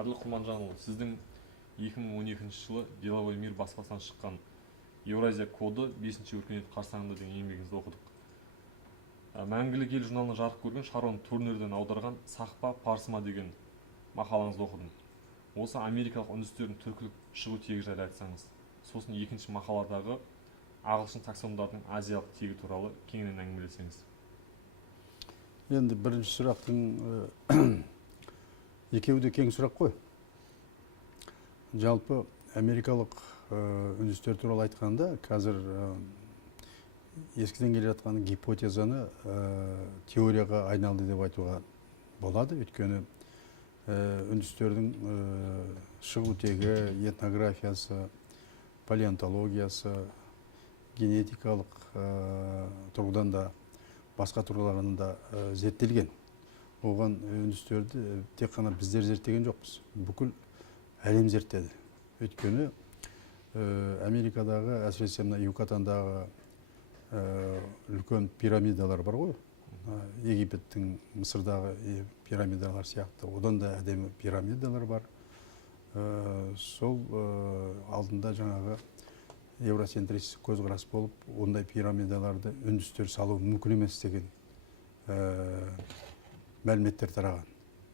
Әділ Құрманжанұлы, сіздің 2012 жылы «Деловой мир» баспасынан шыққан Еуразия коды 5-ші өркениет қарсаңында деген еңбегіңізді оқыдық. Мәңгілік ел журналына жарық көрген Шарон Турнерден аударған «Сақпа, парсыма» деген мақалаңызды оқыдым. Осы америкалық үндістердің түркілік шығу тегі жайлы айтсаңыз. Сосын екінші мақаладағы ағылшын таксондардың азиялық тегі туралы кеңінен әңгімелесеңіз. Енді бірінші сұрақтың екеуі де кең сұрақ қой. Жалпы америкалық үндістер туралы айтқанда, қазір ескіден келе жатқан гипотезаны теорияға айналды деп айтуға болады. Өйткені үндістердің шығу тегі, этнографиясы, палеонтологиясы, генетикалық тұрғыдан да басқа тұрғыларынан да зерттелген. Оған үндістерді тек қана біздер зерттеген жоқпыз. Бүкіл әлем зерттеді. Өйткені Америкадағы, әсіресе мына Юкатандағы үлкен пирамидалар бар ғой. Египеттің, Мысырдағы пирамидалар сияқты. Одан да әдемі пирамидалар бар. Сол алдында жаңағы евроцентристік көзқарас болып, ондай пирамидаларды үндістер салу мүмкін емес деген мәліметтер тараған.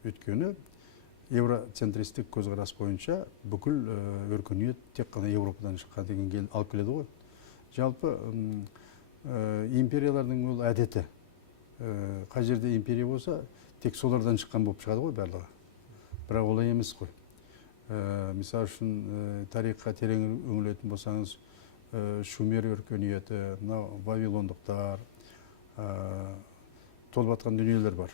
Өйткені евроцентристік көзқарас бойынша бүкіл өркениет тек қана Европадан шыққан деген алып келеді ғой. Жалпы империялардың ол әдеті. Қай жерде империя болса, тек солардан шыққан болып шығады ғой барлығы. Бірақ олай емес қой. Мысалы үшін тарихқа терең үңілетін болсаңыз, Шумер өркениеті, вавилондықтар, толып жатқан дүниелер бар.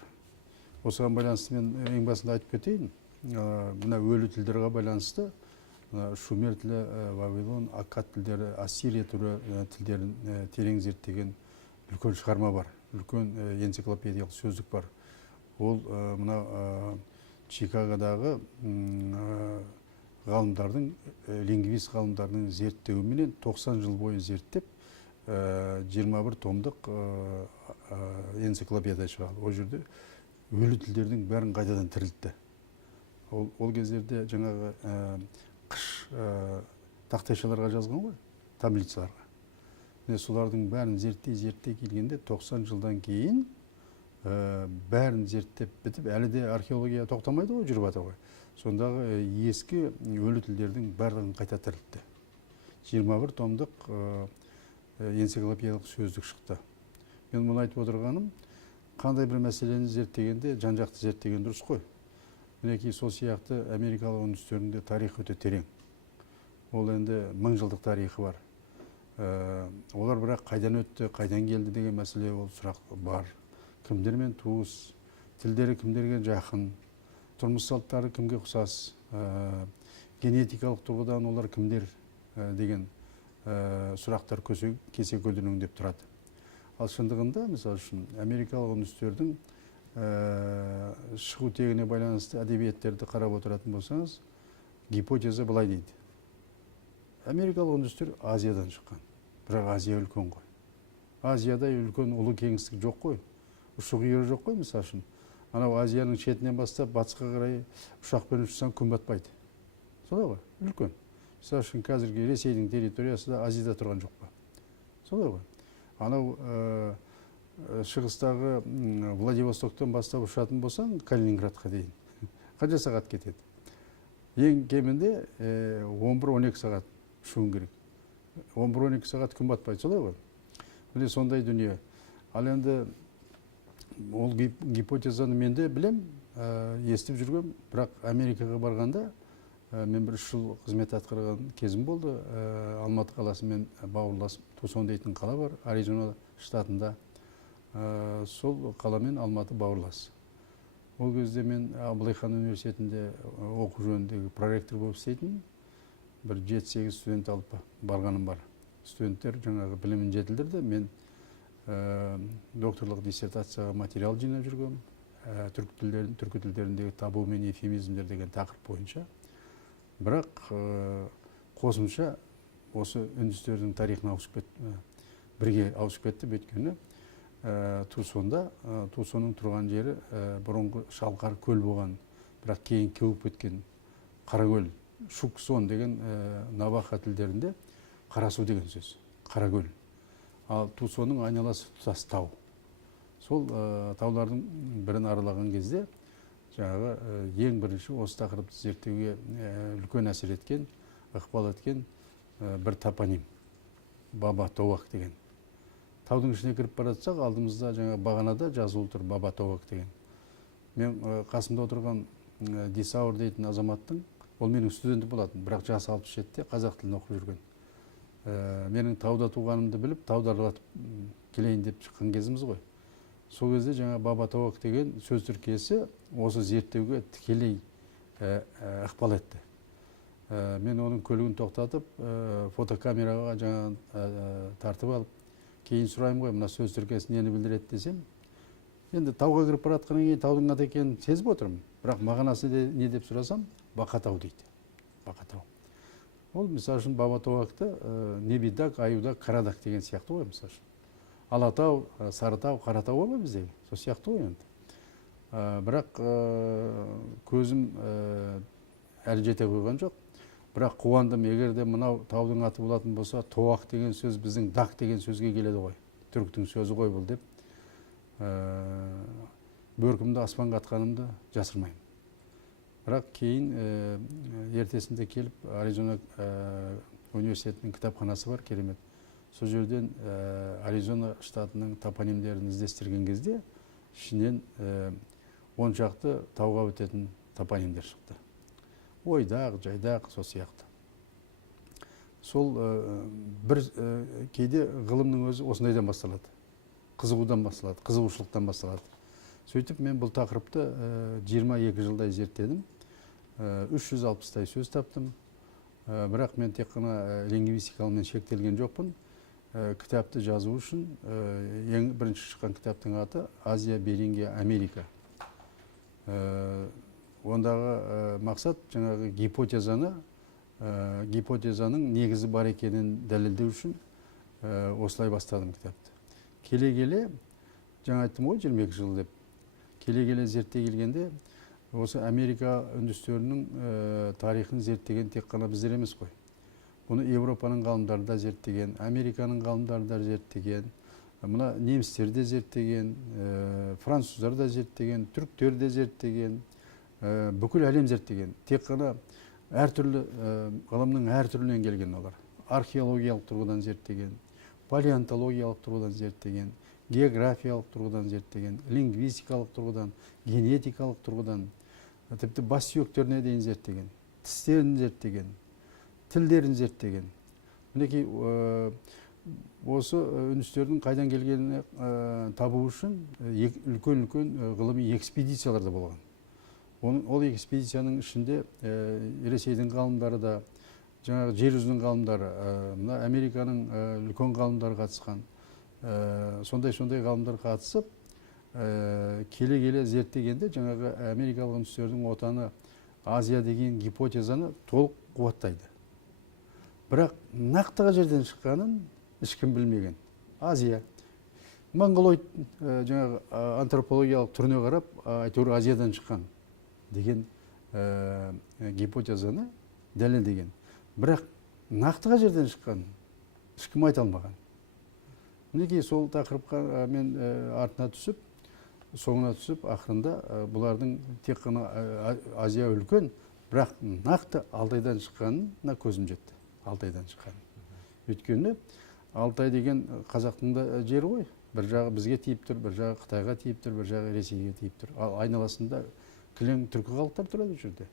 Осыған байланысты мен ең басында айтып кетейін. Мына өлі тілдерге байланысты Шумер тілі, Вавилон, Аккад тілдері, Ассирия түрі тілдерін терең зерттеген үлкен шығарма бар. Үлкен энциклопедиялық сөздік бар. Ол мына Чикагодағы ғалымдардың, лингвист ғалымдардың зерттеуіменен 90 жыл бойы зерттеп, 21 томдық энциклопедия шығарды. Ол жерде өлі тілдердің бәрін қайтадан тірілтті. Ол кездерде жаңағы қыш тақтайшаларға жазған ғой, таблицаларға. Солардың бәрін зерттей келгенде 90 жылдан кейін бәрін зерттеп бітіп, әлі де археология тоқтамайды ғой, жүріп жатыр ғой. Сондағы ескі өлі тілдердің барлығын қайта тірілтті. 21 томдық энциклопедиялық сөздік шықты. Мен мұны айтып отырғаным, қандай бір мәселені зерттегенде жан-жақты зерттеген дұрыс қой. Мінекей сол сияқты америкалық үндістерінде тарих өте терең. Ол енді 1000 жылдық тарихы бар. Олар бірақ қайдан өтті, қайдан келді деген мәселе ол сұрақ бар. Кімдермен туыс, тілдері кімдерге жақын, тұрмыс салттары кімге ұқсас, генетикалық тұрғыдан олар кімдер деген сұрақтар кесе көлденең деп тұрады. Ал шындығында, мысалы үшін, америкалық үндістердің шығу тегіне байланысты әдебиеттерді қарап отыратын болсаңыз, гипотеза былай дейді. Америкалық үндістер Азиядан шыққан. Бірақ Азия үлкен ғой. Азияда үлкен ұлы кеңістік жоқ қой. Ұшы-қиыры жоқ қой, мысалы үшін. Анау Азияның шетінен бастап батысқа қарай ұшақпен ұшсаң күн батпайды. Солай ғой, үлкен. Мысалы үшін қазіргі Ресейдің территориясы да Азияда тұрған жоқ па. Солай ғой. Анау шығыстағы Владивостоктан бастап ұшатын болсаң, Калининградқа дейін. Қанша сағат кетеді? Ең кемінде 11-12 сағат ұшуың керек. 11-12 сағат күн батпайды, солай ғой. Міне сондай дүние. Ал енді ол гипотезаны мен де білем, естіп жүргем, бірақ Америкаға барғанда мен 3 жыл қызмет атқарған кезім болды. Алматы қаласымен бауырлас Тусон дейтін қала бар, Аризона штатында. Сол қаламен Алматы бауырлас. Ол кезде мен Абылайхан университетінде оқу жөніндегі проректор болып істейтін. Бір 7-8 студент алып барғаным бар. Студенттер жаңағы білімін жетілдірді. Мен докторлық диссертацияға материал жинап жүргем. Түркі тілдеріндегі табу мен эвфемизмдер деген тақырып бойынша. Бірақ қосымша осы үндістердің тарихына бірге ауысып кетті. Өйткені Тусонның тұрған жері бұрынғы шалқар көл болған, бірақ кейін кеуіп кеткен Қаракөл, Шуксон деген наваха тілдерінде қарасу деген сөз. Қаракөл. Ал Тусонның айналасы тұтас тау. Сол таулардың бірін аралаған кезде жаңағы ең бірінші осы тақырыпты зерттеуге үлкен әсер еткен, ықпал еткен бір топоним. Баба Тоуақ деген. Таудың ішіне кіріп бара жатсақ, алдымызда жаңа бағанада жазулы тұр Баба Тоуақ деген. Мен қасымда отырған Дисаур дейтін азаматтың, ол менің студенті болатын, бірақ жасы 67-те қазақ тілін оқып жүрген. Менің тауда туғанымды біліп, тауды аралатып келейін деп шыққан кезіміз ғой. Сол кезде жаңа Баба Тоуақ деген сөз тіркесі осы зерттеуге тікелей ықпал етті. Мен оның көлігін тоқтатып, фотокамераға жаңа тартып алып, кейін сұраймын ғой, мына сөз тіркесі нені білдіреді десем, енді тауға кіріп бара жатқаннан кейін таудың аты екенін сезіп отырмын. Бірақ мағынасы не деп сұрасам, Бақатау дейді. Бақатау. Ол мысалы үшін Баба Тоуақты Небидак, Аюдак, Қарадак деген сияқты ғой мысалы үшін. Алатау, Сарытау, Қаратау ғой біздегі. Сол сияқты ғой енді. Бірақ көзім әлі жете қойған жоқ. Бірақ қуандым, егер де мынау таудың аты болатын болса, Тоуақ деген сөз біздің дақ деген сөзге келеді ғой. Түріктің сөзі ғой бұл деп. Бөркімді аспанға атқанымды жасырмаймын. Бірақ кейін ертесінде келіп, Аризона университетінің кітапханасы бар, керемет. Сол жерден Аризона штатының топонимдерін іздестірген кезде, ішінен 10 шақты тауға өтетін топонимдер шықты. Ойдақ, жайдақ, сол сияқты. Сол бір кейде ғылымның өзі осындайдан басталады. Қызығудан басталады, қызығушылықтан басталады. Сөйтіп мен бұл тақырыпты 22 жылдай зерттедім. 360-тай сөз таптым. Бірақ мен тек қана лингвистикамен шектелген жоқпын. Кітапты жазу үшін ең бірінші шыққан кітаптың аты Азия, Берингия, Америка. Ондағы мақсат жаңағы гипотезаның негізі бар екенін дәлелдеу үшін осылай бастадым кітапты. Келе-келе, жаңа айттым ғой 22 жыл деп, келе-келе зерттей келгенде, осы Америка үндістерінің тарихын зерттеген тек қана біздер емес қой. Бұны Европаның ғалымдары да зерттеген, Американың ғалымдары да зерттеген, мына немістер де зерттеген, француздар да зерттеген, түріктер де зерттеген, бүкіл әлем зерттеген. Тек қана әртүрлі ғылымның әртүрлінен келген олар. Археологиялық тұрғыдан зерттеген, палеонтологиялық тұрғыдан зерттеген, географиялық тұрғыдан зерттеген, лингвистикалық тұрғыдан, генетикалық тұрғыдан, тіпті бас сүйектеріне дейін зерттеген, тістерін зерттеген, тілдерін зерттеген. Мінекей осы үндістердің қайдан келгеніне табу үшін үлкен-үлкен ғылыми экспедициялар да болған. Ол экспедицияның ішінде Ресейдің ғалымдары да, жаңағы жер жүзінің ғалымдары, Американың үлкен ғалымдары қатысқан, сондай ғалымдар қатысып, келе-келе зерттегенде жаңағы америкалық үндістердің отаны Азия деген гипотезаны толық қуаттайды. Бірақ нақтыға жерден шыққанын ешкім білмеген. Азия. Монголоид жаңағы антропологиялық түріне қарап, әйтеуір Азиядан шыққан деген гипотезаны дәлелдеген. Бірақ нақтыға жерден шыққан ешкім айта алмаған. Мінекей сол тақырыпқа мен артына түсіп, соңына түсіп, ақырында бұлардың тек қана Азия үлкен, бірақ нақты Алтайдан шыққанына көзім жетті. Алтайдан шыққан. Өйткені Алтай деген қазақтың да жері ғой. Бір жағы бізге тиіп тұр, бір жағы Қытайға тиіп тұр, бір жағы Ресейге тиіп тұр. Ал айналасында кілең түркі халықтар тұрады жүрді.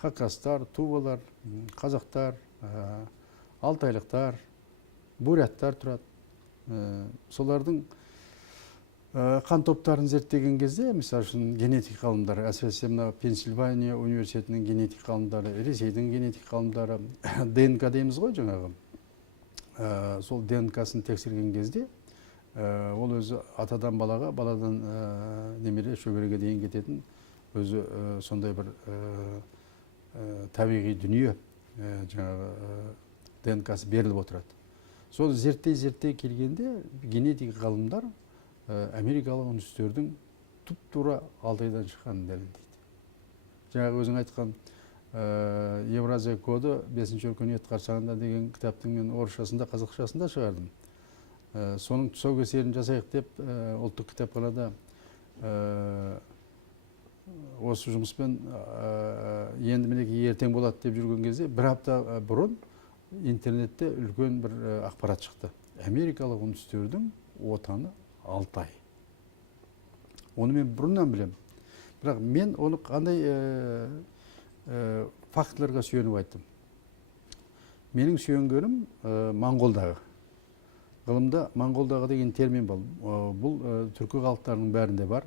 Хакастар, тувалар, қазақтар, алтайлықтар, буряттар тұрады. Солардың қан топтарын зерттеген кезде, мысалы үшін генетик ғалымдары, әсіресе мына Пенсильвания университетінің генетик ғалымдары, Ресейдің генетик ғалымдары, ДНК дейміз ғой жаңағы. Сол ДНК-сын тексерген кезде, ол өзі атадан балаға, баладан немере шөбереге дейін кететін өзі сондай бір табиғи дүние жаңағы ДНК-сы беріліп отырады. Сол зерттей келгенде генетик ғалымдар америкалық үндістердің тұп-тура Алтайдан шыққанын дәлелдейді. Жаңағы өзің айтқан Евразия коды 5-ші өркениет қарсаңында деген кітаптың мен орысшасында, қазақшасында шығардым. Соның тұсаукесерін жасайық деп ұлттық кітапханада осы жұмыспен енді мінекей ертең болады деп жүрген кезде бір апта бұрын интернетте үлкен бір ақпарат шықты. Америкалық үндістердің отаны Алтай. Оны мен бұрыннан білем. Бірақ мен оны қандай фактілерге сүйеніп айттым. Менің сүйенгенім Моңғолдағы. Ғылымда Моңғолдағы деген термин бар. Бұл түркі халықтарының бәрінде бар.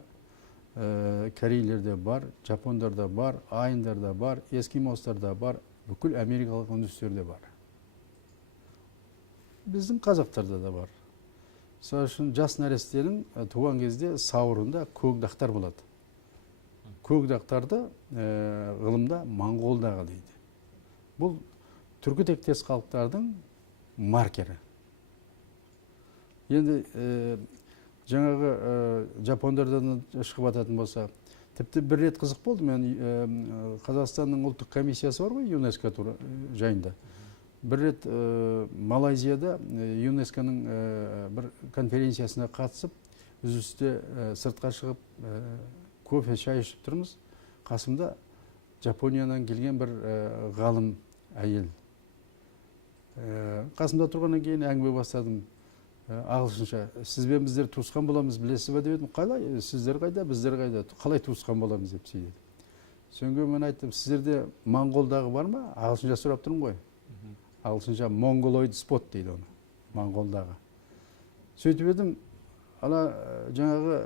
Корейлерде бар, жапондарда бар, айындарда бар, эскимостарда бар, бүкіл америкалық үндістерде бар. Біздің қазақтарда да бар. Сол үшін жас нәрестенің туған кезде сауырында көк дақтар болады. Көк дақтарды ғылымда Моңғолдағы дейді. Бұл түркі тектес халықтардың маркері. Енді жаңағы жапондардан шығып ататын болса, тіпті бір рет қызық болды. Мен Қазақстанның ұлттық комиссиясы бар ғой, ЮНЕСКО жайында. Бір рет Малайзияда ЮНЕСКОның бір конференциясына қатысып, үзілісте сыртқа шығып, кофе шай ішіп тұрмыз. Қасымда Жапониядан келген бір ғалым әйел. Қасымда тұрғаннан кейін әңгіме бастадым. Ағылшынша, сізбен біздер туысқан боламыз, білесіз бе деп едім. Қалай? Сіздер қайда, біздер қайда? Қалай туысқан боламыз деп сөйледі. Соңғы мен айттым, сіздерде Моңғолдағы бар ма? Ағылшынша сұрап тұрмын ғой. Ағылшынша Mongoloid spot дейді оны, Моңғолдағы. Сөйтіп едім, ана жаңағы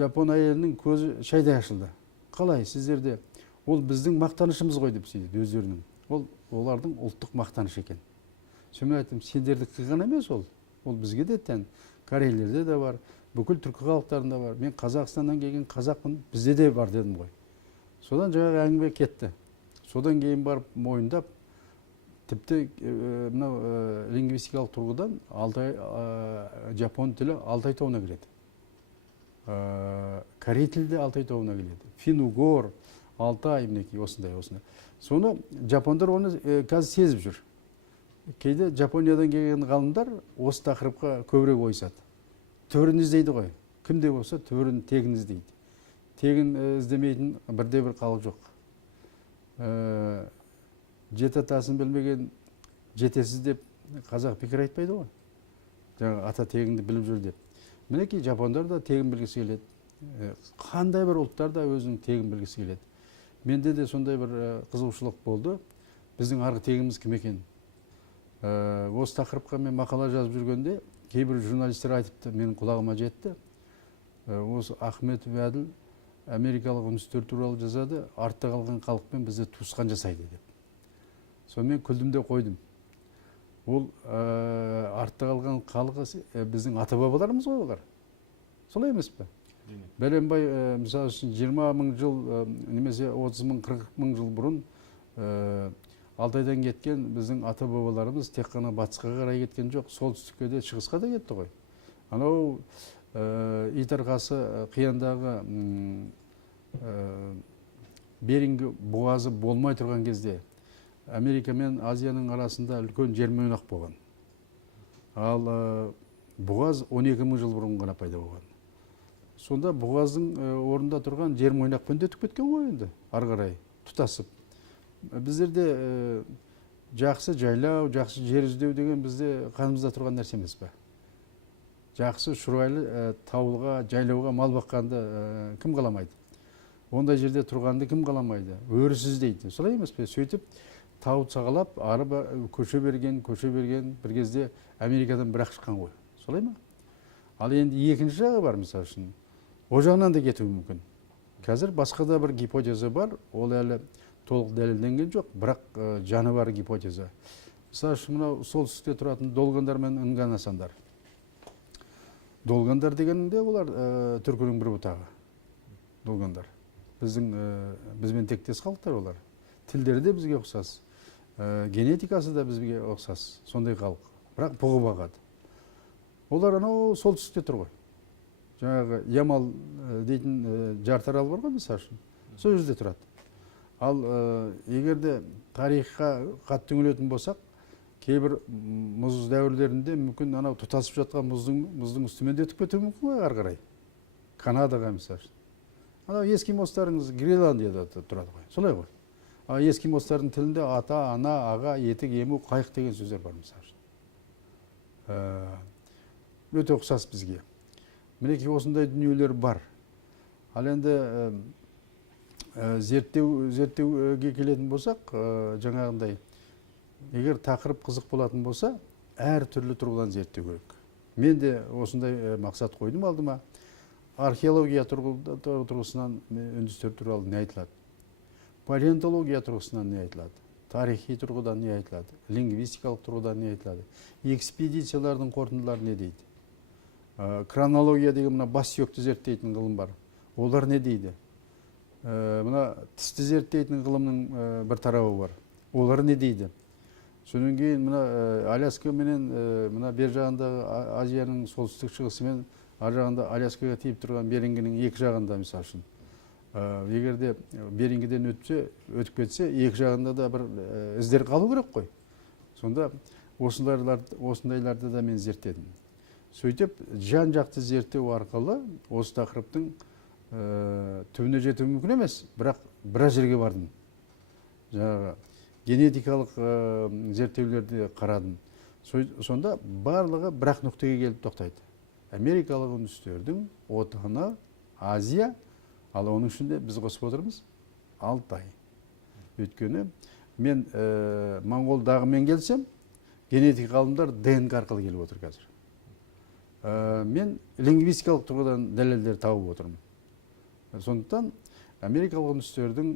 жапон әйелінің көзі шайдай ашылды. Қалай? Сіздерде ол біздің мақтанышымыз ғой деп сөйледі өздерінің. Ол олардың ұлттық мақтаныш екен. Мен айттым, сендердікі ғана емес ол бізге де тән. Корейлерде де бар, бүкіл түркі халықтарында бар. Мен Қазақстаннан келген қазақпын, бізде де бар дедім ғой. Содан жаңағы әңгіме кетті. Содан кейін барып мойындап, тіпті лингвистикалық тұрғыдан жапон тілі Алтай тауына кіреді. Корей тілі де Алтай тауына келеді. Фин-угор, Алтай, мінекей осындай. Соны жапондар оны қазір сезіп жүр. Кейде Жапониядан келген ғалымдар осы тақырыпқа көбірек ойысады. Төрін іздейді ғой. Кімде болса төрін тегін іздейді. Тегін іздемейтін бірде-бір халық жоқ. Жет атасын білмеген жетесіз деп қазақ пікір айтпайды ғой. Жаңа ата тегінді біліп жүр деп. Мінекей жапондар да тегін білгісі келеді. Қандай бір ұлттар да өзінің тегін білгісі келеді. Менде де сондай бір қызығушылық болды. Біздің арғы тегіміз кім екен? Осы тақырыпқа мен мақала жазып жүргенде кейбір журналистер айтыпты, менің құлағыма жетті. Осы Ахметов Әділ америкалық үндістер туралы жазады, артта қалған халықпен бізді туысқан жасайды деп. Сонымен күлдім де қойдым. Ол артта қалған халқы біздің ата-бабаларымыз ғой олар. Солай емес пе? Бәленбай, мысалы үшін 20 мың жыл, немесе 30 мың, 40 мың жыл бұрын Алтайдан кеткен біздің ата-бабаларымыз тек қана батысқа қарай кеткен жоқ, солтүстікке де шығысқа да кетті ғой. Анау Итарқасы қияндағы Беринг бұғазы болмай тұрған кезде Америка мен Азияның арасында үлкен жермойнақ болған. Ал бұғаз 12 мың жыл бұрын ғана пайда болған. Сонда бұғаздың орнында тұрған жермойнақпен де өтіп кеткен ғой енді, ары қарай тұтасып. Біздерде жақсы жайлау, жақсы жер іздеу деген бізде қанымызда тұрған нәрсе емес пе? Жақсы шұрайлы таулға, жайлауға мал баққанды кім қаламайды? Ондай жерде тұрғанды кім қаламайды? Өрісіз дейді. Солай емес пе? Сөйтіп тау сағалап, ары көше берген, бір кезде Америкадан бірақ шыққан ғой. Солай ма? Ал енді екінші жағы бар, мысалы үшін. О жағынан да кетуі мүмкін. Қазір басқа да бір гипотеза бар, ол әлі толық дәлелденген жоқ, бірақ жаны бар гипотеза. Мысалы үшін мынау солтүстікте тұратын долгандар мен ынганасандар. Долгандар дегенде олар түркінің бір бұтағы. Долгандар. Бізбен тектес халықтар олар. Тілдері де бізге ұқсас. Генетикасы да бізге ұқсас. Сондай халық. Бірақ бұғы бағады. Олар анау солтүстікте тұр ғой. Жаңағы Ямал дейтін жартарал бар ғой, мысалы үшін. Сол жерде тұрады. Ал егерде тарихқа қатты үңілетін болсақ, кейбір мұз дәуірлерінде мүмкін анау тұтасып жатқан мұздың үстімен де өтіп кетуі мүмкін ғой ары қарай. Канадаға мысалы. Анау эскимостарыңыз Гренландияда тұрады ғой. Солай ғой. Ал эскимостардың тілінде ата, ана, аға, етік, ему, қайық деген сөздер бар мысалы. Өте ұқсас бізге. Мінекей осындай дүниелер бар. Ал енді зерттеуге келетін болсақ, жаңағындай, егер тақырып қызық болатын болса, әр түрлі тұрғыдан зерттеу керек. Мен де осындай мақсат қойдым алдыма. Археология тұрғысынан үндістер туралы не айтылады? Палеонтология тұрғысынан не айтылады? Тарихи тұрғыдан не айтылады? Лингвистикалық тұрғыдан не айтылады? Экспедициялардың қорытындылары не дейді? Хронология деген мына бас сүйекті зерттейтін ғылым бар. Олар не дейді? Мына тісті зерттейтін ғылымның бір тарауы бар. Олар не дейді? Содан кейін мына Аляска менен мына бер жағындағы Азияның солтүстік шығысымен ар жағында Аляскаға тиіп тұрған Берингінің екі жағында мысалы үшін. Егерде Берингіден өтіп кетсе, екі жағында да бір іздер қалу керек қой. Сонда осындайларды да мен зерттедім. Сөйтіп, жан жақты зерттеу арқылы осы тақырыптың түбіне жету мүмкін емес, бірақ біраз жерге бардым. Жаңағы генетикалық зерттеулерді қарадым. Сонда барлығы бірақ нүктеге келіп тоқтайды. Америкалық үндістердің отаны Азия, ал оның ішінде біз қосып отырмыз Алтай. Өйткені мен Моңғол дағымен келсем, генетик ғалымдар ДНК арқылы келіп отыр қазір. Мен лингвистикалық тұрғыдан дәлелдер тауып отырмын. Сондықтан Америкалық үндістердің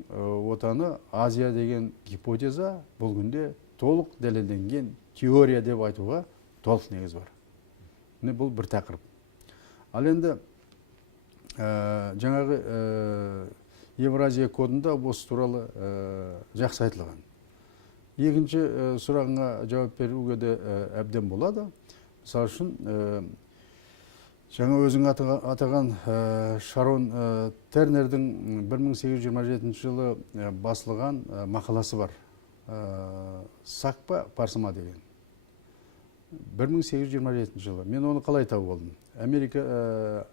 отаны Азия деген гипотеза бұл күнде толық дәлелденген теория деп айтуға толық негіз бар. Бұл бір тақырып. Ал енді жаңағы Евразия кодында осы туралы жақсы айтылған. Екінші сұрағыңа жауап беруге де әбден болады. Мысалы үшін жаңа өзің атаған Шарон Тернердің 1827 жылы басылған мақаласы бар. Сақпа парсыма деген. 1827 жылы. Мен оны қалай тауып алдым? Америка,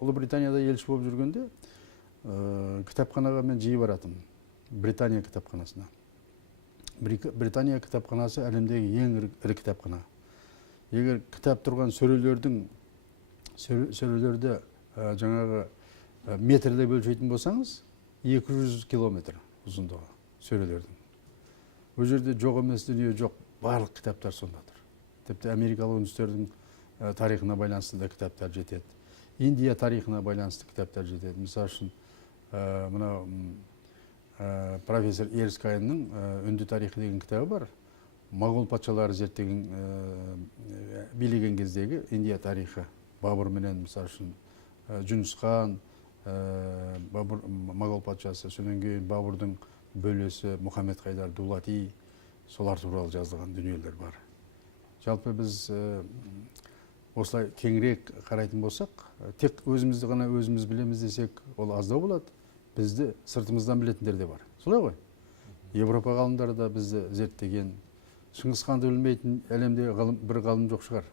Ұлыбританияда елші болып жүргенде кітапханаға мен жиі баратым. Британия кітапханасына. Британия кітапханасы әлемдегі ең ірі кітапхана. Егер кітап тұрған сөрелерді жаңағы метрде бөлшейтін болсаңыз, 200 километр ұзындығы сөрелердің. Ол жерде жоқ емес дүние жоқ, барлық кітаптар сондадыр. Тіпті Америкалық үндістердің тарихына байланысты да кітаптар жетеді. Индия тарихына байланысты кітаптар жетеді. Мысалы үшін, мына профессор Ерскайның үнді тарихы деген кітабы бар. Моғол патшалары зерттеген билеген кездегі Индия тарихы. Бабур менен, мысалы үшін, Жүніс хан, Моғол патшасы, содан кейін Бабурдың бөлесі Мұхаммед Хайдар Дулати, солар туралы жазылған дүниелер бар. Жалпы біз осылай кеңірек қарайтын болсақ, тек өзімізді ғана өзіміз білеміз десек, ол аздау болады. Бізді сыртымыздан білетіндер де бар. Солай ғой? Европа ғалымдары да бізді зерттеген. Шыңғыс ханды білмейтін әлемде бір ғалым жоқ шығар.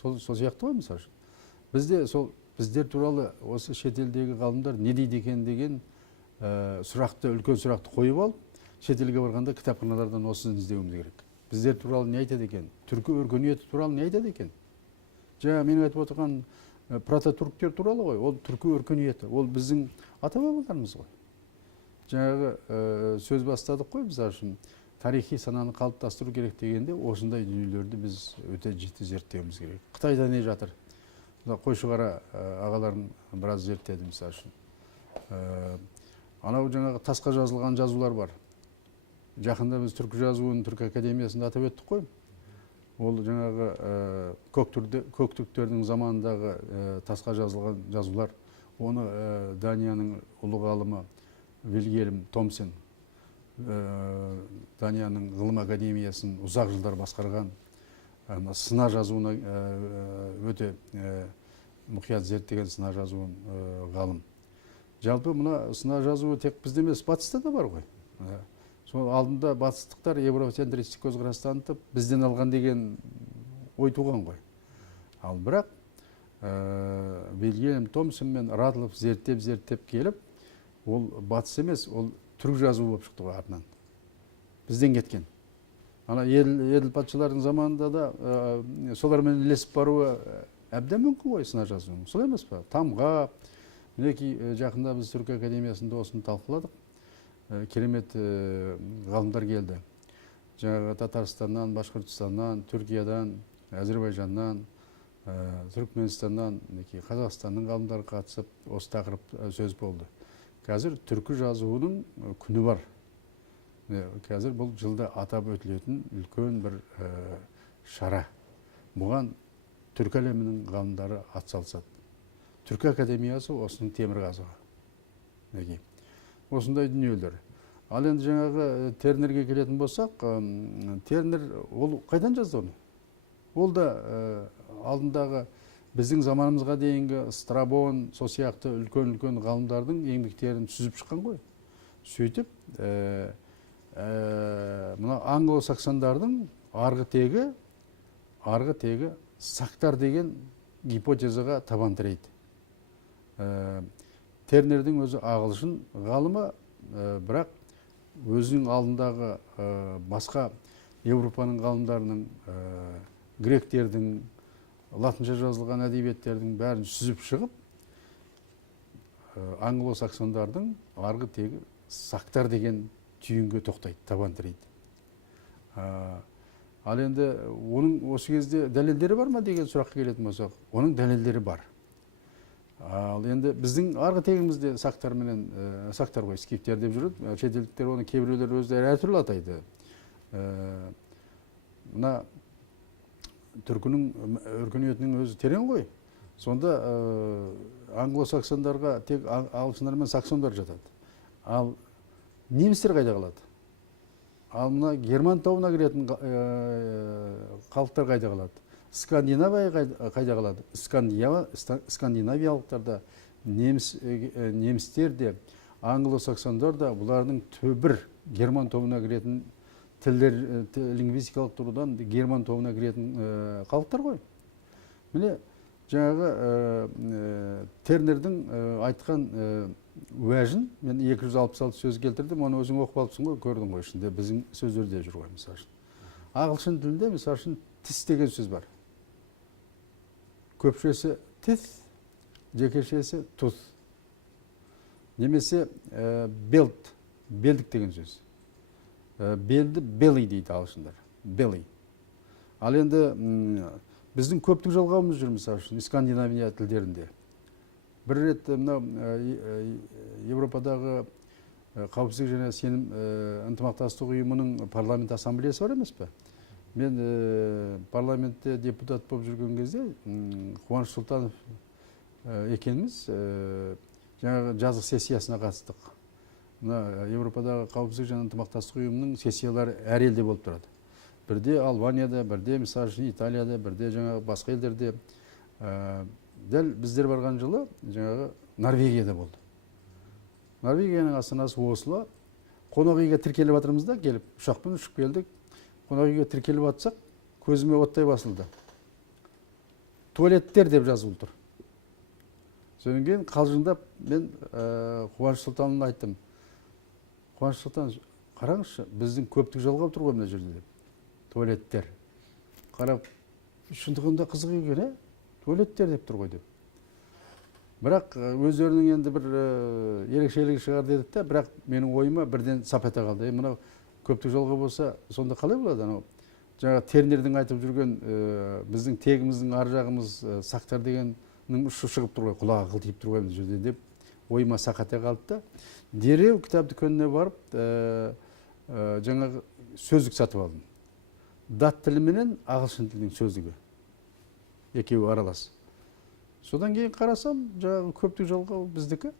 Сол сияқты ғой, мысалы. Бізде біздер туралы осы шетелдегі ғалымдар не дейді екен деген үлкен сұрақты қойып алып, шетелге барғанда кітапханалардан осыны іздеуіміз керек. Біздер туралы не айтады екен? Түркі өркениеті туралы не айтады екен? Жаңа менің айтып отырған прототүріктер туралы ғой. Ол түркі өркениеті. Ол біздің ата-бабаларымыз ғой. Жаңағы сөз бастадық қой біз үшін. Тарихи сананы қалыптастыру керек дегенде, осындай дүниелерді біз өте жіті зерттеуіміз керек. Қытайда не жатыр? Қойшығара ағаларын біраз зерттеді мысалы үшін. Анау жаңағы тасқа жазылған жазулар бар. Жақында біз түркі жазуын түркі академиясында атап өттік қой. Ол жаңағы көктүріктердің заманындағы тасқа жазылған жазулар. Оны Данияның ұлы ғалымы Вильгельм Томсен, Данияның ғылым академиясын ұзақ жылдар басқарған, сына жазуына өте мұқият зерттеген сына жазуын ғалым. Жалпы мына сына жазуы тек бізде емес, батыста да бар ғой. Сол алдында батыстықтар европцентристік көзқарас танытып, бізден алған деген ой туған ғой. Ал бірақ Вильгельм Томсон мен Радлов зерттеп келіп, ол батыс емес, ол түрік жазуы болып шықты ғой артынан. Бізден кеткен. Ана еділ патшалардың заманында да солармен ілесіп баруы әбден мүмкін ғой сына жазуы. Солай емес па? Тамға, мінекей жақында біз Түркі академиясында осыны талқыладық. Керемет ғалымдар келді. Жаңағы Татарстаннан, Башқұртстаннан, Түркиядан, Әзербайжаннан, Түркменстаннан, Қазақстанның ғалымдары қатысып, осы тақырып сөз болды. Қазір түркі жазуының күні бар. Қазір бұл жылда атап өтілетін үлкен бір шара. Бұған түркі әлемінің ғалымдары атсалысады. Түркі академиясы осының темірқазығы. Осындай дүниелер. Ал енді жаңағы Тернерге келетін болсақ, Тернер ол қайдан жазды оны? Ол да алдындағы біздің заманымызға дейінгі Страбон, сол сияқты үлкен ғалымдардың еңбектерін сүзіп шыққан ғой. Сөйтіп, мына англо-саксондардың арғы тегі сақтар деген гипотезаға табан тірейді. Тернердің өзі ағылшын ғалымы, бірақ өзінің алдындағы басқа Европаның ғалымдарының, гректердің, латынша жазылған әдебиеттердің бәрін сүзіп шығып, англо-саксондардың арғы тегі сақтар деген түйінге тоқтайды, табан тірейді. Ал енді оның осы кезде дәлелдері бар ма деген сұраққа келетін болсақ, оның дәлелдері бар. Ал енді біздің арғы тегімізде сақтар ғой, скифтер деп жүреді. Шетелдіктер оны кейбіреулер өздері әртүрлі атайды. Мына түркінің өркениетінің өзі терең ғой. Сонда англо-саксондарға тек ағылшындар мен саксондар жатады. Ал немістер қайда қалады? Ал мына Герман тауына кіретін халықтар қайда қалады? Скандинавия қайда қалады? Скандинавиялықтар да, немістер де, англо-саксондар да бұлардың түбір Герман тобына кіретін тілдер, лингвистикалық тұрғыдан Герман тобына кіретін халықтар ғой. Міне жаңағы Тернердің айтқан уәжін мен 266 сөз келтірдім, оны өзің оқып алыпсың ғой, көрдің ғой, ішінде біздің сөздерде жүр ғой, мысалы үшін. Ағылшын тілінде мысалы үшін тіс деген сөз бар. Көпшесі тіс, жекешесі тұз. Немесе белдік деген сөз. Белді белly дейді ағылшындар. Белly. Ал енді біздің көптік жалғауымыз жүр, мысалы үшін, Скандинавия тілдерінде. Бір рет Европадағы қауіпсіздік және сенім ынтымақтастық ұйымының парламент ассамблеясы бар емес пе? Мен парламентте депутат болып жүрген кезде Қуаныш Сұлтанов екеніміз жаңағы жазғы сессиясына қатыстық. Европадағы қауіпсіздік және ынтымақтастық ұйымының сессиялары әр елде болып тұрады. Бірде Албанияда, бірде мысалы үшін Италияда, бірде жаңағы басқа елдерде. Дәл біздер барған жылы жаңағы Норвегияда болды. Норвегияның астанасы Осло. Қонақ үйге тіркеліп жатырмыз да, келіп ұшақпен ұшып келдік. Қонақ үйге тіркеліп жатсақ, көзіме оттай басылды. Туалеттер деп жазылып тұр. Содан кейін қалжыңдап мен Қуаныш Сұлтановқа айттым. Қуаныш Сұлтанов, қараңызшы, біздің көптік жалғап тұр ғой мына жерде деп. Туалеттер. Қарап, шындығында қызық екен, туалеттер деп тұр ғой деп. Бірақ өздерінің енді бір ерекшелігі шығар дедік та, бірақ менің ойыма бірден сап ете қалды. Мынау көптік жалғау болса, сонда қалай болады? Жаңа Тернердің айтып жүрген біздің тегіміздің ар жағымыз сақтар дегеннің ұшы шығып тұр ғой, құлағы қылтиып тұр ғой жерде деп ойыма сақ ете қалды да. Дереу кітап дүкеніне барып жаңағы сөздік сатып алдым. Дат тілі менен ағылшын тілінің сөздігі. Екеуі аралас. Содан кейін қарасам, жаңағы көптік жалғау біздікі.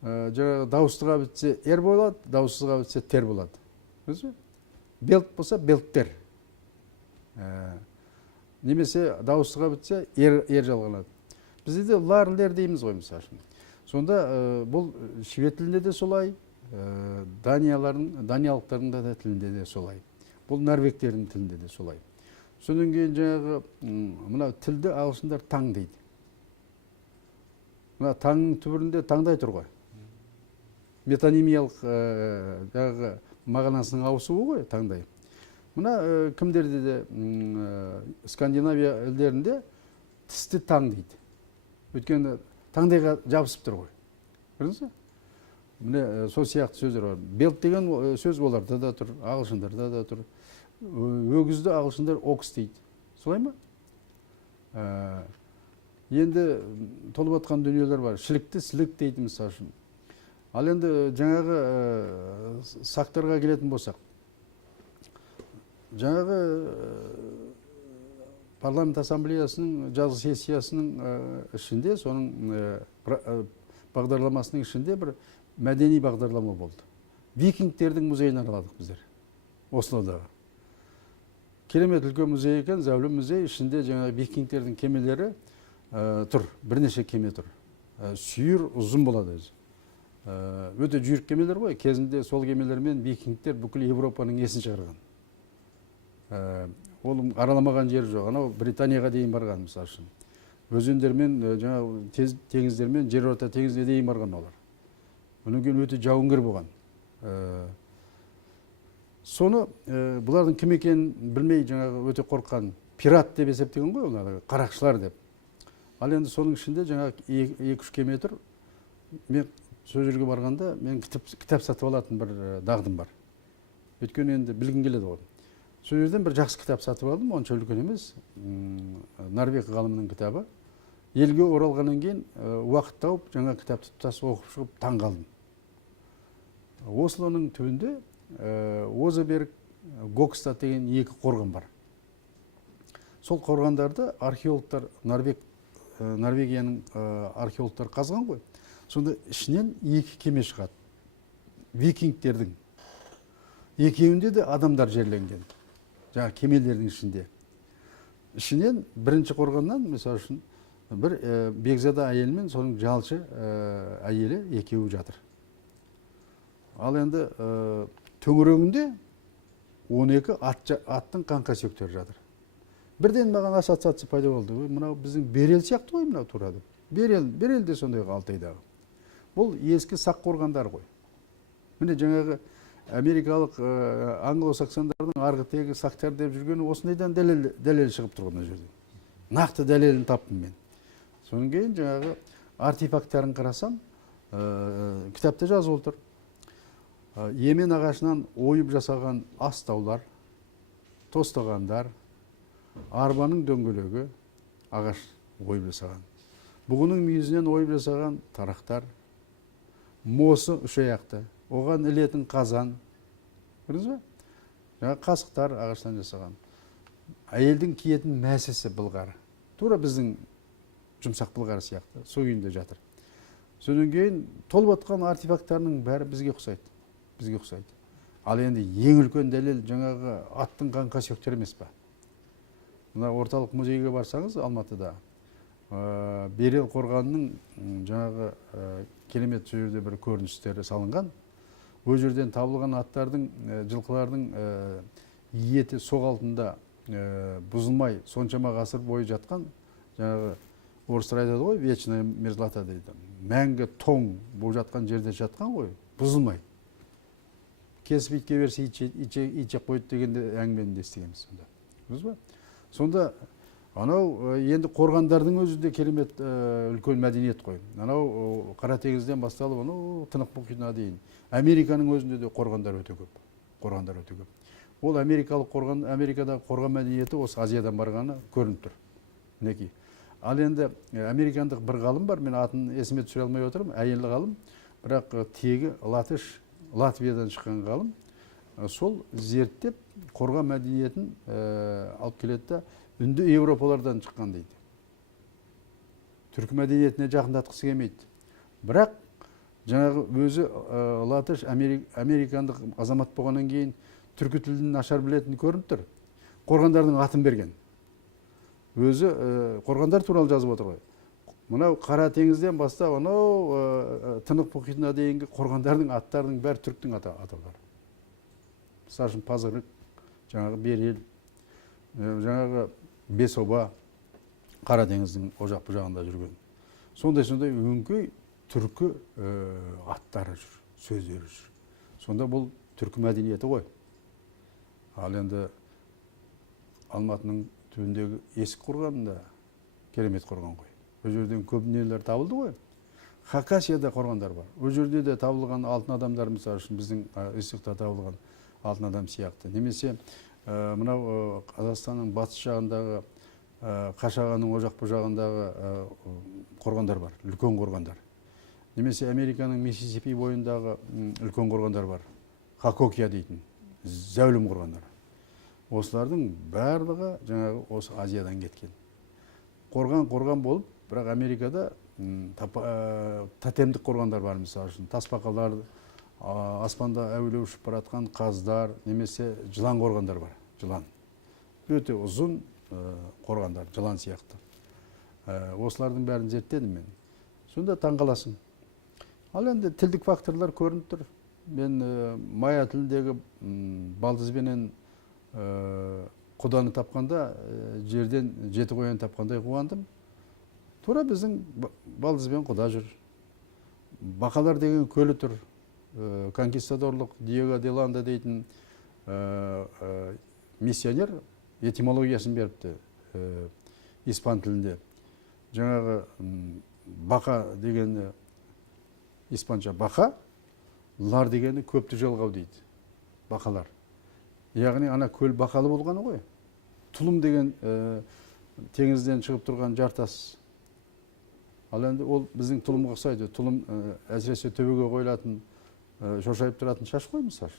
Жаңағы дауыстыға бітсе ер болады, дауыссызға бітсе тер болады. Белт болса белттер. Немесе дауыстыға бітсе ер жалғанады. Бізде де ларлер дейміз ғой, мысалы үшін. Сонда бұл швед тілінде де солай, даниялықтардың да тілінде де солай. Бұл норвегтердің тілінде де солай. Содан кейін жаңағы мына тілді ағылшындар таң дейді. Мына таңның түбірінде таңдай тұр ғой. Метонимиялық жаңағы мағынасының ауысуы ғой таңдай. Мына кімдерде де Скандинавия елдерінде тісті таң дейді. Өйткені таңдайға жабысып тұр ғой. Көрдіңіз бе? Міне сол сияқты сөздер бар. Белт деген сөз оларда да тұр, ағылшындарда да тұр. Өгізді ағылшындар окс дейді. Солай ма? Енді толып атқан дүниелер бар. Шілікті сілік дейді мысалы үшін. Ал енді жаңағы сақтарға келетін болсақ, жаңағы парламент ассамблеясының жазғы сессиясының ішінде, соның бағдарламасының ішінде бір мәдени бағдарлама болды. Викингтердің музейін араладық біздер, Ослодағы. Керемет үлкен музей екен, зәулім музей, ішінде жаңағы викингтердің кемелері тұр, бірнеше кеме тұр. Сүйір ұзын болады өзі. Өте жүйрік кемелер ғой, кезінде сол кемелермен викингтер бүкіл Европаның есін шығарған. Ол араламаған жері жоқ. Анау Британияға дейін барған, мысалы үшін. Өзендермен, жаңағы теңіздермен, жерорта теңізіне дейін барған олар. Онан кейін өте жауынгер болған. Соны бұлардың кім екенін білмей, жаңағы өте қорыққан пират деп есептеген ғой, олар қарақшылар деп. Ал енді соның ішінде жаңағы 2-3 кеме тұр. Мен сол жерге барғанда мен кітап сатып алатын бір дағдым бар. Өйткені енді білгім келеді ғой. Сол жерден бір жақсы кітап сатып алдым, онша үлкен емес. Норвег ғалымының кітабы. Елге оралғаннан кейін уақыт тауып, жаңа кітапты тұтас оқып шығып таң қалдым. Ослоның түбінде Озеберг, Гокстад деген 2 қорған бар. Сол қорғандарды археологтар, Норвегияның археологтар қазған ғой. Сонда ішінен 2 кеме шығады. Викингтердің. Екеуінде де адамдар жерленген. Жаңа кемелердің ішінде. Ішінен бірінші қорғаннан, мысалы үшін, бір бекзада әйел мен соның жалшы әйелі екеуі жатыр. Ал енді төңірегінде 12 аттың қаңқа сүйектері жатыр. Бірден маған ассоциация пайда болды. Мынау біздің Берел сияқты ғой, мынау турады. Берел де сондай Алтайдағы. Бұл ескі сақ қорғандар ғой. Міне жаңағы америкалық англо-саксондардың арғы тегі сақтар деп жүргені осындайдан дәлел шығып тұрған жерде. Нақты дәлелін таптым мен. Соның кейін жаңағы артефакттарын қарасам, кітапта жазып отыр. Емен ағашынан ойып жасаған астаулар, тостағандар, арбаның дөңгелегі ағаш ойып жасаған. Бұғының мүйізінен ойып жасаған тарақтар, мосы 3 аяқты, оған ілетін қазан, көрдіңіз бе? Жаңа қасықтар ағаштан жасаған. Әйелдің киетін мәсесі былғары. Тура біздің жұмсақ былғары сияқты, сол күйінде жатыр. Содан кейін толып атқан артефакттарының бәрі бізге ұқсайды. Ал енді ең үлкен дәлел жаңағы аттың қаңқа сүйектері емес па? Мына орталық музейге барсаңыз, Алматыда Берел қорғанының жаңағы керемет жерде бір көріністері салынған. Ол жерден табылған аттардың, жылқылардың еті соқ altында бұзылмай соншама ғасыр бойы жатқан, жаңағы орыстар айтады ғой, вечная мерзлота дейді. Мәңгі тоң болып жатқан жерде жатқан ғой, бұзылмай. Кесіп итке берсе итше қойды дегенде әңгімені естігенбіз сонда. Сонда анау енді қорғандардың өзі де керемет үлкен мәдениет қой. Анау Қара теңізден басталып, анау Тынық мұхитына дейін. Американың өзінде де қорғандар өте көп. Ол Америкадағы қорған мәдениеті осы Азиядан барғаны көрініп тұр. Мінекей. Ал енді американдық бір ғалым бар, мен атын есіме түсіре алмай отырмын, әйелі ғалым, бірақ тегі Латвиядан шыққан ғалым. Сол зерттеп қорған мәдениетін алып келеді да, үнді Европалардан шыққан дейді. Түркі мәдениетіне жақындатқысы келмейді. Бірақ жаңағы өзі латыш американдық азамат болғаннан кейін түркі тілін нашар білетін көрініп тұр. Қорғандардың атын берген. Өзі қорғандар туралы жазып отыр ғой. мынау Қара теңізден бастап анау Тынық мұхитына дейінгі қорғандардың аттарының бәрі түріктің атаулары. Мысалы үшін Пазырық, жаңағы Берел, жаңағы Бесоба, Қара теңіздің о жақ бұл жағында жүрген. Сондай өңкей түркі аттары жүр, сөздері жүр. Сонда бұл түркі мәдениеті ғой. Ал енді Алматының түбіндегі Есік қорғанында керемет қорған ғой. Ол жерден көп дүниелер табылды ғой. Хакасияда қорғандар бар. Ол жерде де табылған алтын адамдар, мысалы үшін біздің Есікте табылған алтын адам сияқты. Немесе мынау Қазақстанның батыс жағындағы Қашағанның о жақ бұл жағындағы қорғандар бар, үлкен қорғандар. Немесе Американың Миссисипи бойындағы үлкен қорғандар бар. Хакокия дейтін, зәулім қорғандар. Осылардың барлығы жаңағы осы Азиядан кеткен. Қорған болып, бірақ Америкада тотемдік қорғандар бар, мысалы үшін тасбақалар, аспанда әуелеп ұшып баратқан қаздар, немесе жылан қорғандар бар. Жылан. Өте ұзын қорғандар, жылан сияқты. Осылардың бәрін зерттедім мен. Сонда таңғаласың. Ал енді тілдік факторлар көрініп тұр. Мен майя тіліндегі балдызбенен құданы тапқанда, жерден жеті қоян тапқандай қуандым. Тура біздің балдызбен құда жүр. Бақалар деген көлі тұр. Конкистадорлық Диего де Ланда дейтін миссионер этимологиясын беріпті испан тілінде. Жаңағы бақа дегені испанша бақа, лар дегені көпті жалғау дейді. Бақалар. Яғни ана көл бақалы болғаны ғой. Тұлым деген теңізден шығып тұрған жартас. Ал енді ол біздің тұлымға ұқсайды. Тұлым әсіресе төбеге қойылатын, шошайып тұратын шаш қой, мысалы.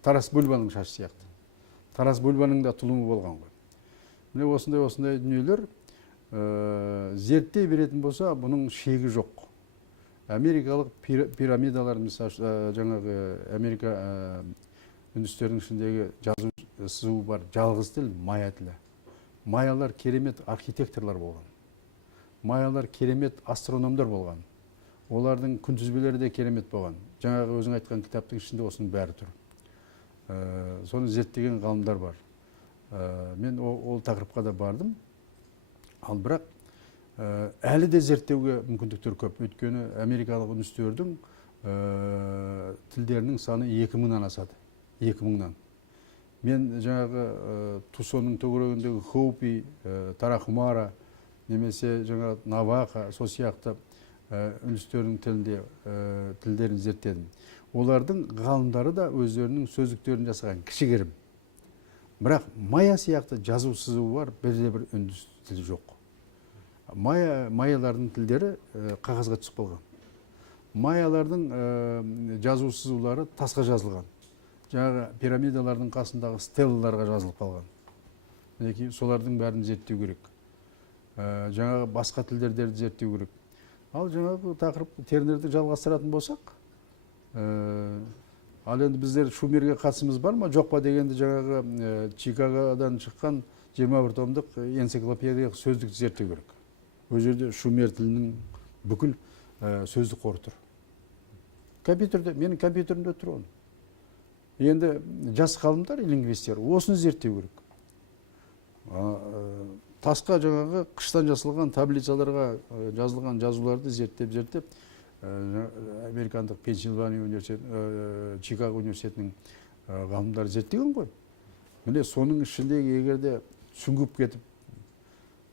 Тарас Бульбаның шашы сияқты. Тарас Бульбаның да тұлымы болған ғой. Міне осындай дүниелер зерттей беретін болса, бұның шегі жоқ. Америкалық пирамидалар, мысалы, жаңағы Америка үндістердің ішіндегі жазу сызу бар, жалғыз тіл, майя тілі. Майялар керемет архитекторлар болған. Майялар керемет астрономдар болған. Олардың күнтізбелері де керемет болған. Жаңағы өзің айтқан кітаптың ішінде осының бәрі тұр. Соны зерттеген ғалымдар бар. Мен ол тақырыпқа да бардым. Ал бірақ әлі де зерттеуге мүмкіндіктер көп. Өйткені америкалық үндістердің тілдерінің саны 2000-нан асады. 2000-нан. Мен жаңағы Тусонның төңірегіндегі Хоупи, Тарахмара, немесе жаңағы Наваха, сол сияқты үндістердің тілдерін зерттедім. Олардың ғалымдары да өздерінің сөздіктерін жасаған кішігірім. Бірақ майя сияқты жазу сызуы бар, бір үндіс тілі жоқ. Майялардың тілдері қағазға түсіп қалған. Майялардың жазу сызулары тасқа жазылған. Жаңағы пирамидалардың қасындағы стеллаларға жазылып қалған. Мінекей солардың бәрін зерттеу керек. Жаңағы басқа тілдерді зерттеу керек. Ал жаңағы тақырып тернерді жалғастыратын болсақ, ал енді біздер Шумерге қатысымыз бар ма, жоқ па дегенде жаңағы Чикагодан шыққан 21 томдық энциклопедиялық сөздік зерттеу керек. Ол жерде Шумер тілінің бүкіл сөздік қоры тұр. Компьютерде, менің компьютерімде тұр оны. Енді жас ғалымдар, лингвистер, осыны зерттеу керек. Тасқа жаңағы қыштан жасалған таблицаларға жазылған жазуларды зерттеп, американдық Пенсильвания университеті, Чикаго университетінің ғалымдары зерттеген ғой. Міне соның ішіндегі егерде сүңгіп кетіп,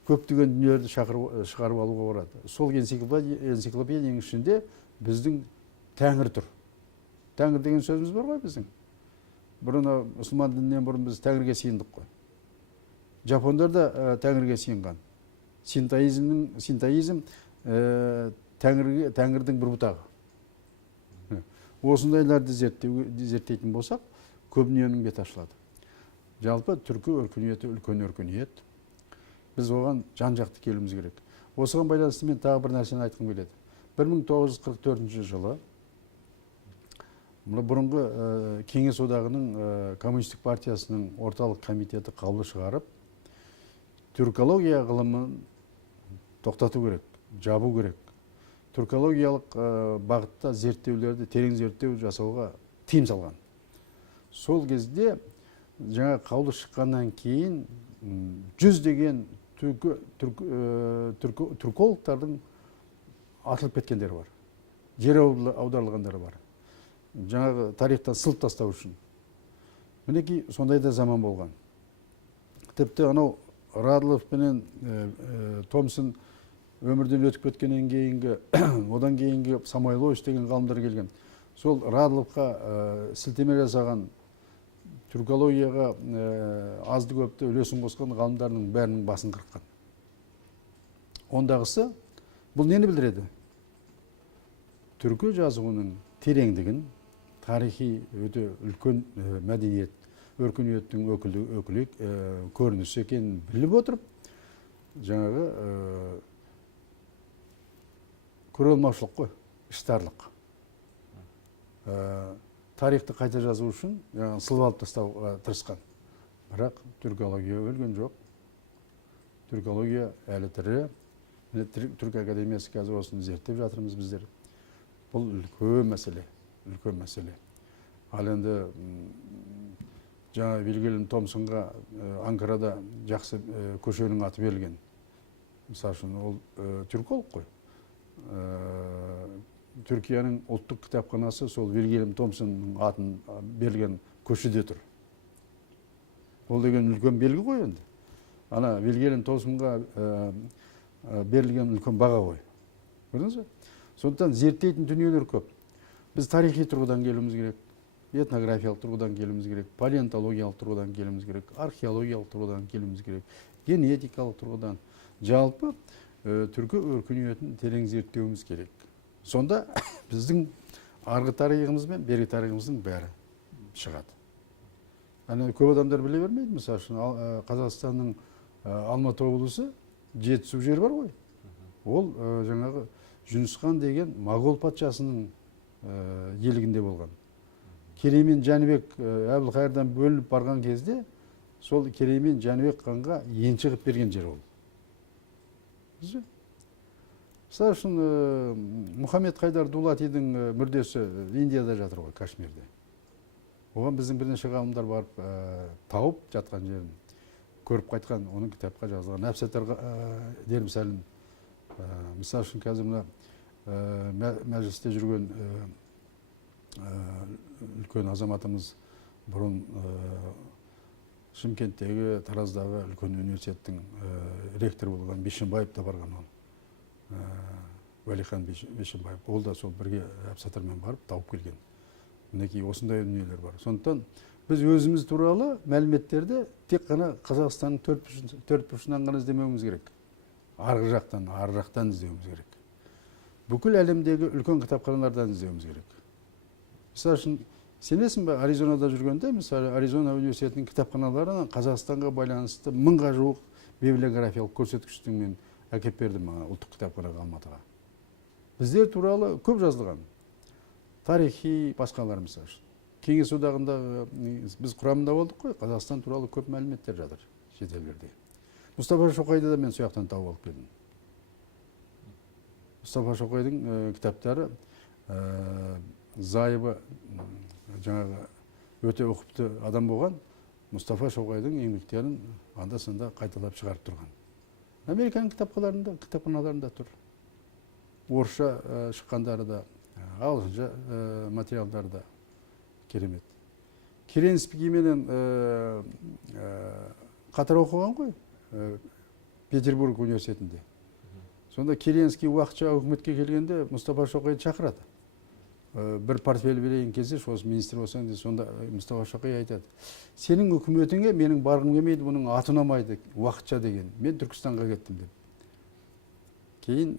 көптеген дүниелерді шығарып алуға барады. Сол энциклопедияның ішінде біздің Тәңір тұр. Тәңір деген сөзіміз бар ғой біздің. Бұрын мұсылман дінінен бұрын біз Тәңірге сиындық қой. Жапондар да Тәңірге сиынған. Синтоизм Тәңірдің бір бұтағы. Осындайларды зерттейтін болсақ, көп дүниенің беті ашылады. Жалпы түркі өркениеті үлкен өркениет. Біз оған жан-жақты келуіміз керек. Осыған байланысты мен тағы бір нәрсені айтқым келеді. 1944 жылы бұрынғы Кеңес одағының коммунистік партиясының орталық комитеті қаулы шығарып, түркология ғылымын тоқтату керек. жабу керек. Түркологиялық бағытта зерттеулерді, терең зерттеу жасауға тыйым салған. Сол кезде жаңа қаулы шыққаннан кейін 100 түркологтардың атылып кеткендері бар. Жер аударылғандары бар. Жаңағы тарихтан сылып тастау үшін. Мінекей сондай да заман болған. Тіпті анау Радлов пенен Томсон өмірден өтіп кеткеннен кейінгі, одан кейінгі Самойлович деген ғалымдар келген. Сол Радловқа сілтеме жасаған, түркологияға азды көпті үлесін қосқан ғалымдардың бәрінің басын қырққан. Ондағысы бұл нені білдіреді? Түркі жазуының тереңдігін, тарихи өте үлкен мәдениет, өркениеттің өкілі көрінісі екенін біліп отырып, жаңағы көреалмаушылық қой, іштарлық. Тарихты қайта жазу үшін сылып алып тастауға тырысқан. Бірақ түркология өлген жоқ. Түркология әлі тірі. Түрк академиясы қазір осыны зерттеп жатырмыз біздер. Бұл үлкен мәселе, үлкен мәселе. Ал енді жаңа Вильгельм Томсонға Анкарада жақсы көшенің аты берілген. Мысалы үшін ол түрколог қой. Түркияның ұлттық кітапханасы сол Вильгельм Томсонның атын берілген көшеде тұр. Ол деген үлкен белгі ғой енді. Ана Вильгельм Томсонға берілген үлкен баға ғой. Көрдіңіз бе? Сондықтан зерттейтін дүниелер көп. Біз тарихи тұрғыдан келуіміз керек, этнографиялық тұрғыдан келуіміз керек, палеонтологиялық тұрғыдан келуіміз керек, археологиялық тұрғыдан келуіміз керек, генетикалық тұрғыдан. Жалпы түркі өркениетін терең зерттеуіміз керек. Сонда біздің арғы тарихымыз бен бергі тарихымыздың бәрі шығады. Көп адамдар біле бермейді. Мысалы үшін Қазақстанның Алматы облысы Жетісу жер бар ғой. Ол жаңағы Жүнісхан деген Моғол патшасының елігінде болған. Керей мен Жәнібек Әбілқайырдан бөлініп барған кезде сол Керей мен Жәнібек ханға енші қылып берген жер ол. Мысалы үшін Мұхаммед Хайдар Дулатидің мүрдесі Индияда жатыр ғой, Кашмирде. Оған біздің бірнеше ғалымдар барып тауып жатқан жерін көріп қайтқан, оның кітапқа жазылған. Әбсаттар дермсәлін. Мысалы үшін қазір мына мәжілісте жүрген үлкен азаматымыз бұрын Шымкенттегі, Тараздағы үлкен университеттің ректор болған Бишімбаев та барған ол. Уәлихан Бишімбаев. Ол да сол бірге Әбсаттармен барып тауып келген. Мінекей осындай дүниелер бар. Сондықтан біз өзіміз туралы мәліметтерді тек қана Қазақстанның төрт бұрышынан ғана іздемеуіміз керек. Арғы жақтан, ары жақтан іздеуіміз керек. Бүкіл әлемдегі үлкен кітапханалардан іздеуіміз керек. Мысалы үшін, сенесің бе, Аризонада жүргенде, мысалы, Аризона университетінің кітапханаларынан Қазақстанға байланысты 1000-ға жуық библиографиялық көрсеткіштің мен әкеп бердім ұлттық кітапханаға Алматыға. Біздер туралы көп жазылған. Тарихи басқалар мысалы үшін. Кеңес одағында біз құрамында болдық қой, Қазақстан туралы көп мәліметтер жатыр шетелдерде. Мұстафа Шоқайды да мен сояқтан тауып алып келдім. Мұстафа Шоқайдың кітаптары зайыбы жаңағы өте ұқыпты адам болған. Мұстафа Шоқайдың еңбектерін анда-санда қайталап шығарып тұрған. Американың кітапханаларында тұр. Орысша шыққандары да, ағылшынша материалдары да керемет. Керенский менен қатар оқыған ғой Петербург университетінде. Сонда Керенский уақытша үкіметке келгенде Мұстафа Шоқайды шақырады. Бір портфель берейін кезде, осы министр болсаң де, сонда Мұстафа Шоқай айтады. Сенің үкіметіңе менің барғым келмейді, бұның аты ұнамайды, уақытша деген. Мен Түркістанға кеттім деп. Кейін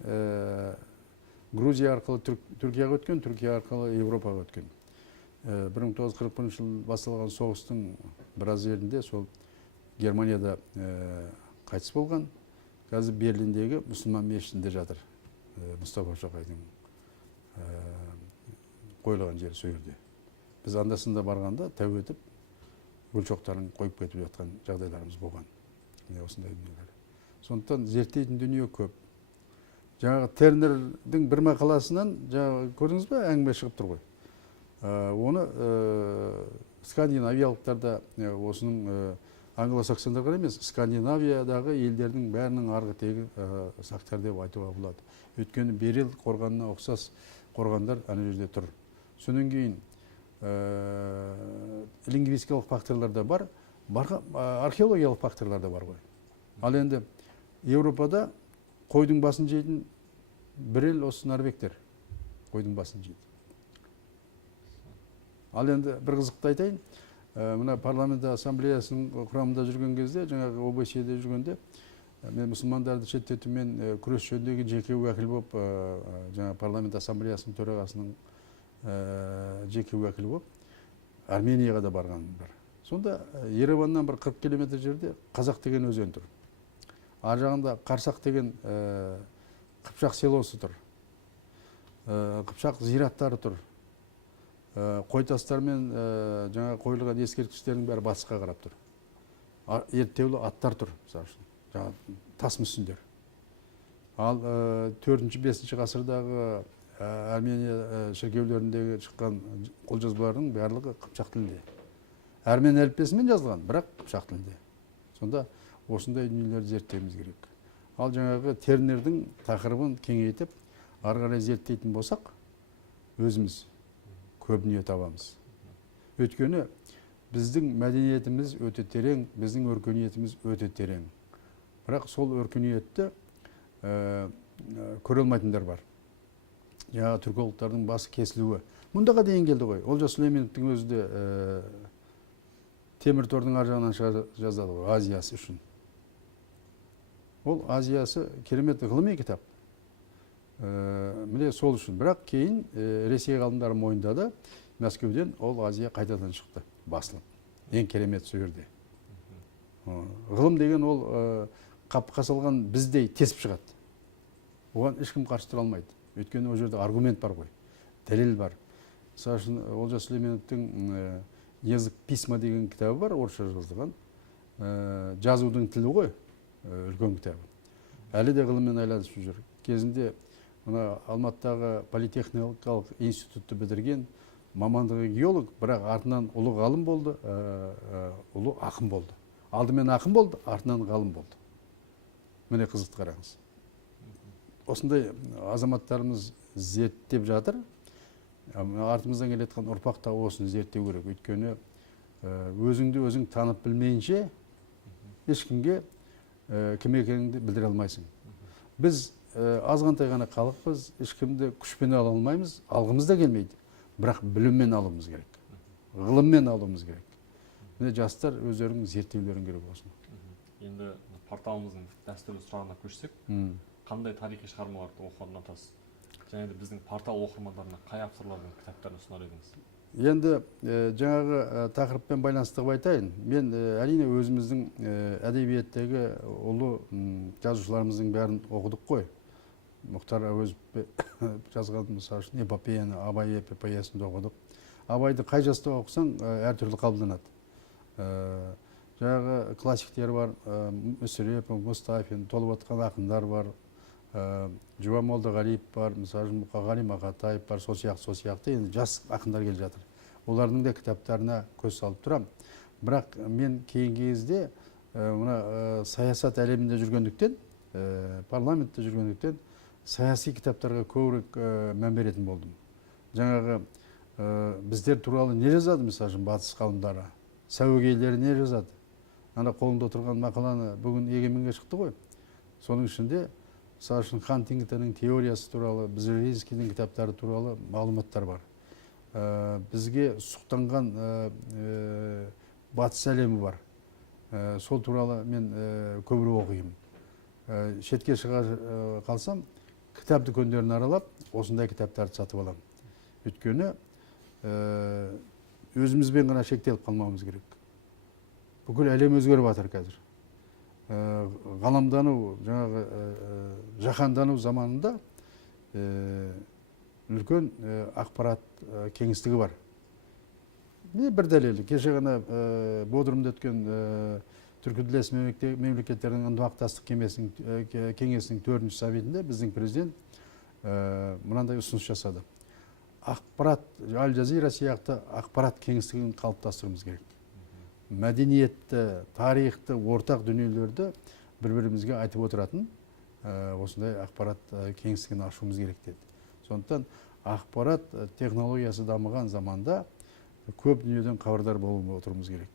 Грузия арқылы Түркияға өткен, Түркия арқылы Европаға өткен. 1941 жыл басталған соғыстың біраз жерінде сол Германияда қайтыс болған. Қазір Берлиндегі мұсылман мешітінде жатыр Мұстафа Шоқайдың қойылған жері сол жерде. Біз анда-санда барғанда тәу етіп гүл шоқтарын қойып кетіп жатқан жағдайларымыз болған. Осындай дүниелер. Сондықтан зерттейтін дүние көп. жаңағы Тернердің бір мақаласынан жаңағы көрдіңіз бе, әңгіме шығып тұр ғой. Оны скандинавиялықтарда осының англосаксондарға емес, Скандинавиядағы елдердің бәрінің арғы тегі сақтар деп айтуға болады. Өйткені Берел қорғанына ұқсас қорғандар ана жерде тұр. Сонан кейін лингвистикалық факторлар да бар, археологиялық факторлар да бар ғой. Ал енді Еуропада қойдың басын жейтін бір ел осы норвегтер. Қойдың басын жейді. Ал енді бір қызықты айтайын, мына парламент ассамблеясының құрамында жүрген кезде, жаңағы ОБСЕ-де жүргенде, мен мұсылмандарды шеттетумен күрес жөніндегі жеке уәкіл болып, жаңа парламент ассамблеясының төрағасының жеке уәкілі болып, Арменияға да барғаным бар. Сонда Ереваннан бір 40 километр жерде Қазақ деген өзен тұр. Ар жағында Қарсақ деген Қыпшақ селосы тұр. Қыпшақ зираттары тұр. Қойтастар мен жаңа қойылған ескерткіштердің бәрі батысқа қарап тұр. Ерттеулі аттар тұр, мысалы үшін. Жаңа тас мүсіндер. Ал 4-5 ғасырдағы Армения шіркеулеріндегі шыққан қолжазбалардың барлығы қыпшақ тілінде. Армен әліппесімен жазылған, бірақ қыпшақ тілінде. Сонда осындай дүниелерді зерттеуіміз керек. Ал жаңағы Тернердің тақырыбын кеңейтіп, ары қарай зерттейтін болсақ, өзіміз көп дүние табамыз. Өйткені біздің мәдениетіміз өте терең, біздің өркениетіміз өте терең. Бірақ сол өркениетті көре алмайтындар бар. Жаңағы түркологтардың басы кесілуі. Мұндаға дейін келді ғой. Олжас Сүлейменовтің өзі де темір тордың ар жағынан жазады ғой, Азиясы үшін. Ол Азиясы керемет ғылыми кітап. Міне сол үшін. Бірақ кейін Ресей ғалымдары мойындады, Мәскеуден ол Азия қайтадан шықты, басылып. Ең керемет сол жерде. Ғылым деген ол қапқа салған біздей тесіп шығады. Оған ешкім қарсы тұра алмайды. Өйткені ол жерде аргумент бар ғой, дәлел бар. Мысалы үшін Олжас Сүлейменовтің язык письма деген кітабы бар, орысша жазылған. Жазудың тілі ғой, үлкен кітабы. Әлі де ғылыммен айланысып жүр. Кезінде Алматыдағы политехникалық институтты бітірген мамандығы геолог, бірақ артынан ұлы ғалым болды, ұлы ақын болды. Алдымен ақын болды, артынан ғалым болды. Міне қызықты қараңыз. Осындай азаматтарымыз зерттеп жатыр. Артымыздан келеткен ұрпақ та осыны зерттеу керек. Өйткені өзіңді өзің танып білмейінше ешкімге кім екеніңді білдіре алмайсың. Біз азғантай ғана халықпыз, ешкімді күшпен ала алмаймыз, алғымыз да келмейді. Бірақ біліммен алуымыз керек. Ғылыммен алуымыз керек. Міне жастар өздерінің зерттеулерін керек болсын. Енді порталымыздың дәстүрлі сұрағына көшсек, қандай тарихи шығармаларды оқуға ұнатасыз? Және де біздің портал оқырмандарына қай авторлардың кітаптарын ұсынар едіңіз? Енді жаңағы тақырыппен байланысты айтайын. Мен әрине өзіміздің әдебиеттегі ұлы жазушыларымыздың бәрін оқыдық қой. Мұхтар Әуезов жазған, мысалы үшін, эпопеяны, Абай эпопеясын оқыдық. Абайды қай жаста оқысаң әртүрлі қабылданады. Жаңағы классиктер бар, Мүсірепов, Мұстафин, толып атқан ақындар бар. Жұбан Молдағалиев бар, мысалы Мұқағали Мақатаев бар, сол сияқты енді жас ақындар келіп жатыр. Олардың да кітаптарына көз салып тұрам. Бірақ мен кейінгі кезде саясат әлемінде жүргендіктен, парламентте жүргендіктен, саяси кітаптарға көбірек мән беретін болдым. Жаңағы біздер туралы не жазады, мысалы батыс ғалымдары, сәуегейлері не жазады? Ана қолында отырған мақаланы бүгін егеменге шықты ғой. Соның ішінде мысалы үшін Хантингтонның теориясы туралы, Бзеринскийдің кітаптары туралы мағлұматтар бар. Бізге сұқтанған батыс әлемі бар. Сол туралы мен көбірек оқимын. Шетке шыға қалсам, кітап дүкендерін аралап, осындай кітаптарды сатып аламын. Өйткені өзімізбен ғана шектеліп қалмауымыз керек. Бүкіл әлем өзгеріп жатыр қазір. Ғаламдану, жаңағы жаһандану заманында үлкен ақпарат кеңістігі бар. Бір дәлелі, кеше ғана Бодрумда өткен түркітілдес мемлекеттердің ынтымақтастық кеңесінің 4-ші саммитінде біздің президент мынандай ұсыныс жасады. Ақпарат, Аль-Жазира сияқты ақпарат кеңістігін қалыптастыруымыз керек. Мәдениетті, тарихты, ортақ дүниелерді бір-бірімізге айтып отыратын осындай ақпарат кеңістігін ашуымыз керек деді. Сондықтан ақпарат технологиясы дамыған заманда көп дүниеден хабардар болып отыруымыз керек.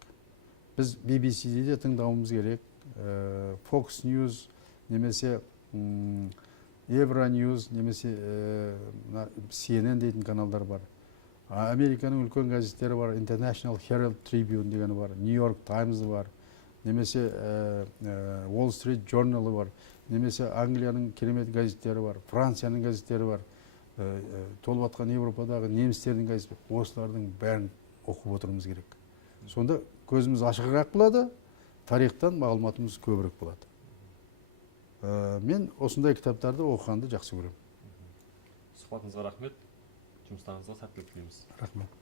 Біз BBC-де де тыңдауымыз керек, Fox News немесе Евроньюз немесе CNN дейтін каналдар бар. Американың үлкен газеттері бар, International Herald Tribune дегені бар, New York Times бар, немесе Wall Street Journal бар, немесе Англияның керемет газеттері бар, Францияның газеттері бар, толып атқан Европадағы немістердің газеттері, осылардың бәрін оқып отыруымыз керек. Сонда көзіміз ашығырақ болады, тарихтан мағлұматымыз көбірек болады. Мен осындай кітаптарды оқығанды жақсы көремін. Сұхбатыңызға рахмет. Жұмыстарыңызға сәттілік тілейміз. Рахмет.